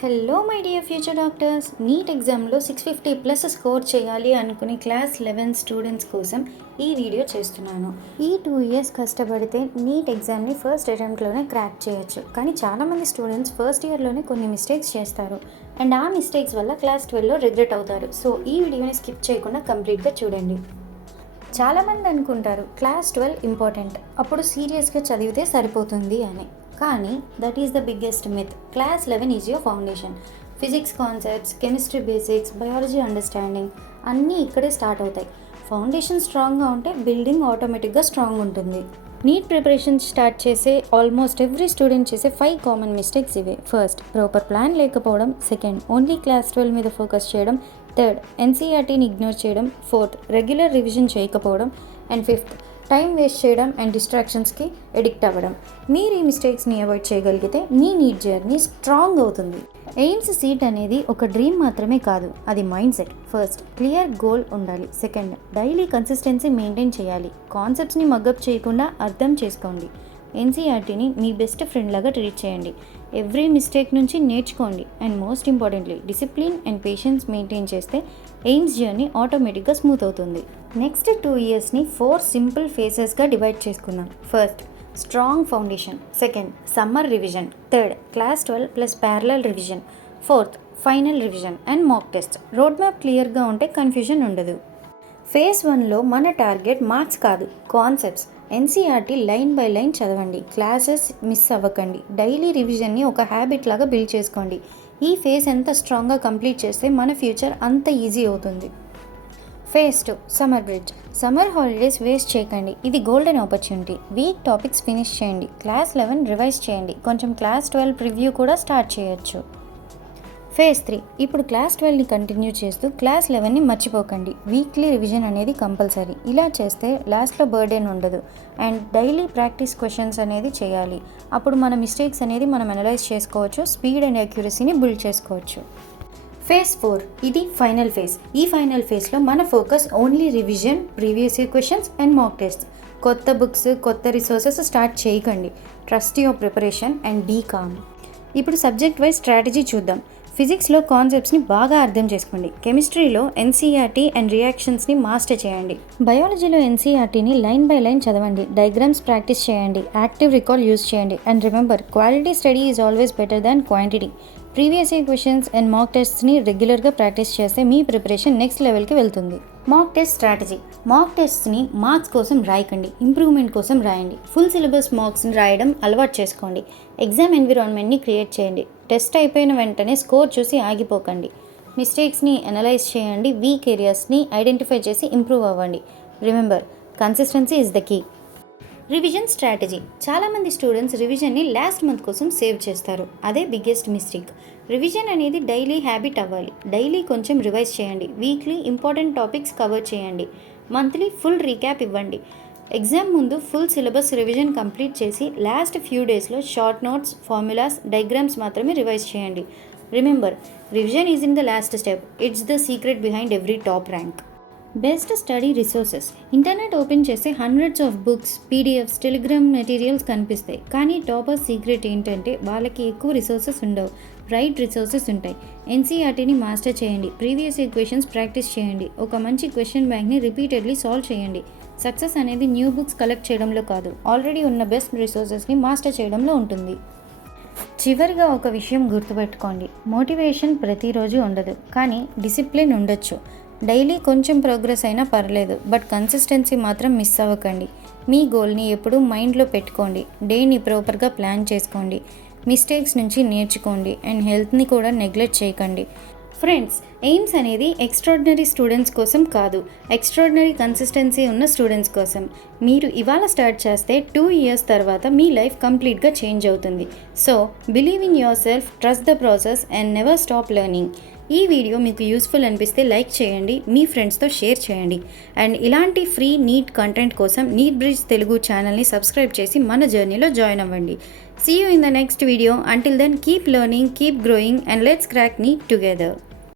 Hello my dear future doctors. NEET ఎగ్జామ్లో 650+ score చేయాలి అనుకుని క్లాస్ 11 స్టూడెంట్స్ కోసం ఈ వీడియో చేస్తున్నాను. ఈ 2 ఇయర్స్ కష్టపడితే నీట్ ఎగ్జామ్ని ఫస్ట్ అటెంప్ట్లోనే క్రాక్ చేయొచ్చు. కానీ చాలామంది స్టూడెంట్స్ ఫస్ట్ ఇయర్లోనే కొన్ని మిస్టేక్స్ చేస్తారు అండ్ ఆ మిస్టేక్స్ వల్ల క్లాస్ 12లో రిగ్రెట్ అవుతారు. సో ఈ వీడియోని స్కిప్ చేయకుండా కంప్లీట్గా చూడండి. చాలామంది అనుకుంటారు క్లాస్ 12 ఇంపార్టెంట్, అప్పుడు సీరియస్గా చదివితే సరిపోతుంది అని. కానీ that is the biggest myth. Class 11 is your foundation. Physics concepts, chemistry basics, biology understanding అన్నీ ఇక్కడే స్టార్ట్ అవుతాయి. ఫౌండేషన్ స్ట్రాంగ్గా ఉంటే బిల్డింగ్ ఆటోమేటిక్గా స్ట్రాంగ్ ఉంటుంది. నీట్ ప్రిపరేషన్ స్టార్ట్ చేసే ఆల్మోస్ట్ ఎవ్రీ స్టూడెంట్ చేసే 5 కామన్ మిస్టేక్స్ ఇవే. ఫస్ట్, ప్రాపర్ ప్లాన్ లేకపోవడం. సెకండ్, ఓన్లీ క్లాస్ 12 మీద ఫోకస్ చేయడం. థర్డ్, ఎన్సీఆర్టీని ఇగ్నోర్ చేయడం. ఫోర్త్, రెగ్యులర్ రివిజన్ చేయకపోవడం. అండ్ ఫిఫ్త్, టైం వేస్ట్ చేయడం అండ్ డిస్ట్రాక్షన్స్కి ఎడిక్ట్ అవ్వడం. మీరు ఈ మిస్టేక్స్ని అవాయిడ్ చేయగలిగితే మీ నీట్ జర్నీ స్ట్రాంగ్ అవుతుంది. ఎయిమ్స్ సీట్ అనేది ఒక డ్రీమ్ మాత్రమే కాదు, అది mindset. First, clear goal ఉండాలి. సెకండ్, డైలీ కన్సిస్టెన్సీ మెయింటైన్ చేయాలి. కాన్సెప్ట్స్ని మగ్గప్ చేయకుండా అర్థం చేసుకోండి. ఎన్సీఆర్టీని మీ బెస్ట్ ఫ్రెండ్ లాగా ట్రీట్ చేయండి. ఎవ్రీ మిస్టేక్ నుంచి నేర్చుకోండి. And most importantly discipline and patience maintain చేస్తే ఎయిమ్స్ జర్నీ ఆటోమేటిక్గా స్మూత్ అవుతుంది. నెక్స్ట్ 2 ఇయర్స్ని 4 సింపుల్ ఫేసెస్గా డివైడ్ చేసుకుందాం. First, strong foundation. Second, summer revision. Third, class 12 plus parallel revision. Fourth, final revision and mock test. Road map క్లియర్గా ఉంటే confusion ఉండదు. Phase 1లో మన target marks కాదు, concepts. NCERT line by line చదవండి. Classes miss అవ్వకండి. Daily రివిజన్ని ఒక habit లాగా build చేసుకోండి. ఈ ఫేజ్ ఎంత స్ట్రాంగ్గా కంప్లీట్ చేస్తే మన ఫ్యూచర్ అంత ఈజీ అవుతుంది. Phase 2, summer bridge. Summer holidays waste చేయకండి. ఇది golden opportunity. Week topics finish చేయండి. క్లాస్ 11 రివైజ్ చేయండి. కొంచెం క్లాస్ 12 ప్రివ్యూ కూడా స్టార్ట్ చేయొచ్చు. ఫేజ్ 3, ఇప్పుడు క్లాస్ 12ని కంటిన్యూ చేస్తూ క్లాస్ 11ని మర్చిపోకండి. వీక్లీ రివిజన్ అనేది కంపల్సరీ. ఇలా చేస్తే లాస్ట్లో బర్డెన్ ఉండదు. అండ్ డైలీ ప్రాక్టీస్ క్వశ్చన్స్ అనేది చేయాలి. అప్పుడు మన మిస్టేక్స్ అనేది మనం అనలైజ్ చేసుకోవచ్చు. స్పీడ్ అండ్ అక్యురసీని బిల్డ్ చేసుకోవచ్చు. ఫేజ్ 4, ఇది ఫైనల్ ఫేజ్. ఈ ఫైనల్ ఫేజ్లో మన focus only revision, previous year questions and mock test. కొత్త బుక్స్, కొత్త రిసోర్సెస్ స్టార్ట్ చేయకండి. Trust your preparation and be calm. ఇప్పుడు సబ్జెక్ట్ వైజ్ స్ట్రాటజీ చూద్దాం. ఫిజిక్స్లో కాన్సెప్ట్స్ని బాగా అర్థం చేసుకోండి. కెమిస్ట్రీలో ఎన్సీఆర్టీ అండ్ రియాక్షన్స్ని మాస్టర్ చేయండి. బయాలజీలో ఎన్సీఆర్టీని లైన్ బై లైన్ చదవండి. డయాగ్రామ్స్ ప్రాక్టీస్ చేయండి. యాక్టివ్ రికాల్ యూజ్ చేయండి. And remember, quality study is always better than quantity. Previous year questions and mock టెస్ట్స్ని రెగ్యులర్గా ప్రాక్టీస్ చేస్తే మీ ప్రిపరేషన్ నెక్స్ట్ లెవెల్కి వెళ్తుంది. Mock test strategy. మాక్ టెస్ట్ని మార్క్స్ కోసం రాయకండి, ఇంప్రూవ్మెంట్ కోసం రాయండి. ఫుల్ సిలబస్ మార్క్స్ని రాయడం అలవాటు చేసుకోండి. ఎగ్జామ్ ఎన్విరాన్మెంట్ని క్రియేట్ చేయండి. టెస్ట్ అయిపోయిన వెంటనే స్కోర్ చూసి ఆగిపోకండి. మిస్టేక్స్ని అనలైజ్ చేయండి. వీక్ ఏరియాస్ని ఐడెంటిఫై చేసి ఇంప్రూవ్ అవ్వండి. Remember, consistency is the key. Revision strategy. చాలామంది స్టూడెంట్స్ రివిజన్ని లాస్ట్ మంత్ కోసం సేవ్ చేస్తారు. అదే బిగ్గెస్ట్ మిస్టేక్. రివిజన్ అనేది డైలీ హ్యాబిట్ అవ్వాలి. డైలీ కొంచెం రివైజ్ చేయండి. వీక్లీ ఇంపార్టెంట్ టాపిక్స్ కవర్ చేయండి. మంత్లీ ఫుల్ రీక్యాప్ ఇవ్వండి. ఎగ్జామ్ ముందు ఫుల్ సిలబస్ రివిజన్ కంప్లీట్ చేసి లాస్ట్ ఫ్యూ డేస్లో షార్ట్ నోట్స్, ఫార్ములాస్, డయాగ్రామ్స్ మాత్రమే రివైజ్ చేయండి. Remember, revision is in the last step. It's the secret behind every top rank. Best study resources. Internet open చేస్తే hundreds of books, PDFs, Telegram materials కనిపిస్తాయి. కానీ topper secret ఏంటంటే వాళ్ళకి ఎక్కువ resources ఉండవు, right resources ఉంటాయి. ఎన్సీఆర్టీని master చేయండి. Previous year questions practice చేయండి. ఒక మంచి క్వశ్చన్ బ్యాంక్ని రిపీటెడ్లీ సాల్వ్ చేయండి. సక్సెస్ అనేది న్యూ బుక్స్ కలెక్ట్ చేయడంలో కాదు, ఆల్రెడీ ఉన్న బెస్ట్ రిసోర్సెస్ని మాస్టర్ చేయడంలో ఉంటుంది. చివరిగా ఒక విషయం గుర్తుపెట్టుకోండి. మోటివేషన్ ప్రతిరోజు ఉండదు, కానీ డిసిప్లిన్ ఉండొచ్చు. డైలీ కొంచెం ప్రోగ్రెస్ అయినా పర్లేదు, బట్ కన్సిస్టెన్సీ మాత్రం మిస్ అవ్వకండి. మీ గోల్ని ఎప్పుడూ మైండ్లో పెట్టుకోండి. డేని ప్రాపర్గా ప్లాన్ చేసుకోండి. మిస్టేక్స్ నుంచి నేర్చుకోండి. అండ్ హెల్త్ని కూడా నెగ్లెక్ట్ చేయకండి. ఫ్రెండ్స్, ఎయిమ్స్ అనేది ఎక్స్ట్రాడినరీ స్టూడెంట్స్ కోసం కాదు, ఎక్స్ట్రాడినరీ కన్సిస్టెన్సీ ఉన్న స్టూడెంట్స్ కోసం. మీరు ఇవాళ స్టార్ట్ చేస్తే 2 ఇయర్స్ తర్వాత మీ లైఫ్ కంప్లీట్గా చేంజ్ అవుతుంది. So believe in your self, trust the process and never stop learning. ఈ వీడియో మీకు యూస్ఫుల్ అనిపిస్తే లైక్ చేయండి, మీ ఫ్రెండ్స్తో షేర్ చేయండి. అండ్ ఇలాంటి ఫ్రీ నీట్ కంటెంట్ కోసం నీట్ బ్రిడ్జ్ తెలుగు ఛానల్ని సబ్స్క్రైబ్ చేసి మన జర్నీలో జాయిన్ అవ్వండి. See you in the next video. Until then, keep learning, keep growing, and let's crack NEET together.